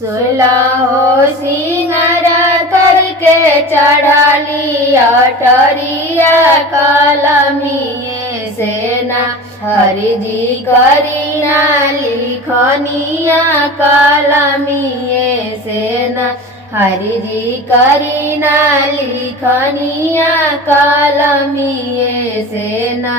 सोलहो सिंगार करके चढ़ाली अटरिया कलमिए सेना हरि जी करीना लिखनिया कलमिए सेना हरि जी करीना लिखनिया कलमिए सेना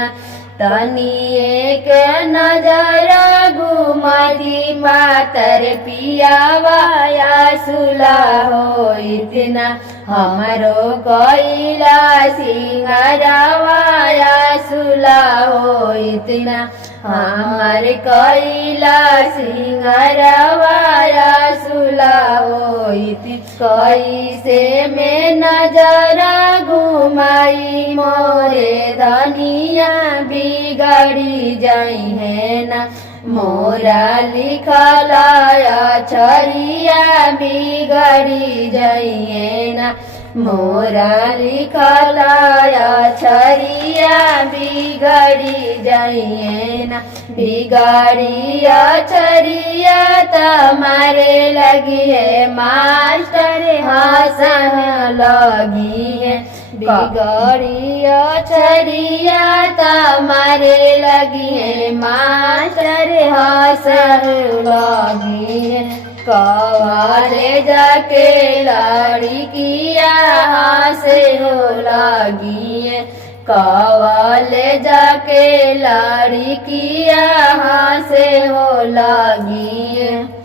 तनिए के नजर घुमती पातर पियावाया सुला हो इतना हमरो कोइला सिंगारवाया सुला हो इतना हमर कोइला सिंगारवाया सुला हो इतना कैसे में नजर घुमाई मोरे धनिया बिगड़ी जाई है ना मोरा लिखलाया छरिया बिगड़ी जाइए ना मोरा लिखलाया छरिया बिगड़ी जाइए ना बिगड़िया छरिया तुम्हारे लगी है मास्टर हसन लगी है बिगड़िया छरिया तुम्हारे लगी है मास्टर हसन लगी है कवाले जाके लड़किया से हो लगी है कवाले जाके लड़किया से हो लगी है।